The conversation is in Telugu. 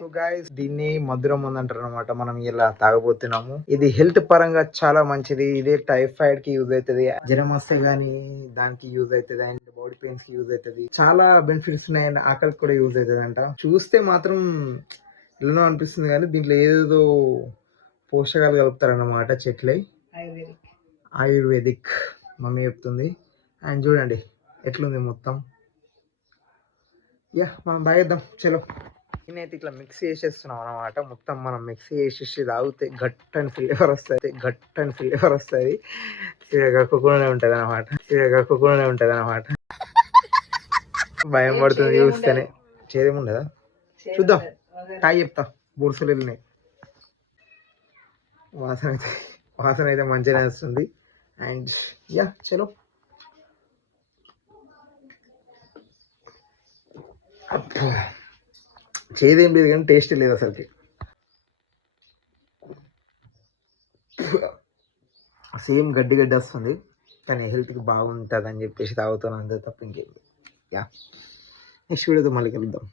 సో గైస్ దీన్ని మధురం మందు అంటారు అనమాట. మనం ఇలా తాగబోతున్నాము. ఇది హెల్త్ పరంగా చాలా మంచిది. ఇదే టైఫాయిడ్ కి యూజ్ అవుతుంది, జ్వరం వస్తే గానీ దానికి యూజ్ అవుతుంది, అండ్ బాడీ పెయిన్స్ కి యూజ్ అవుతుంది. చాలా బెనిఫిట్స్ ఉన్నాయి, అండ్ ఆకలికి కూడా యూజ్ అవుతుంది అంట. చూస్తే మాత్రం ఎలానో అనిపిస్తుంది కానీ దీంట్లో ఏదేదో పోషకాలు కలుపుతారన్నమాట. చెట్లే ఆయుర్వేదిక్ మమ్మీ చెప్తుంది. అండ్ చూడండి ఎట్లుంది మొత్తం. యా మనం తాగేద్దాం చలో. నేనైతే ఇట్లా మిక్స్ చేసేస్తున్నాం అనమాట. మొత్తం మనం మిక్స్ చేసేసి తాగితే గట్టని ఫ్లేవర్ వస్తుంది. సిరగక్కునే ఉంటుంది అనమాట. భయం పడుతుంది చూస్తేనే. చేదేముండదా చూద్దాం. తాగి చెప్తా. బుర్సులు వెళ్ళినాయి. వాసన అయితే మంచిగానే వస్తుంది. అండ్ యా చలో. చేదేం లేదు కానీ టేస్ట్ లేదు అసలుకి. సేమ్ గడ్డి వస్తుంది కానీ హెల్త్కి బాగుంటుంది అని చెప్పేసి తాగుతాను అంతే తప్ప ఇంకేం. యా నెక్స్ట్ వీడియోతో మళ్ళీ కలుద్దాం.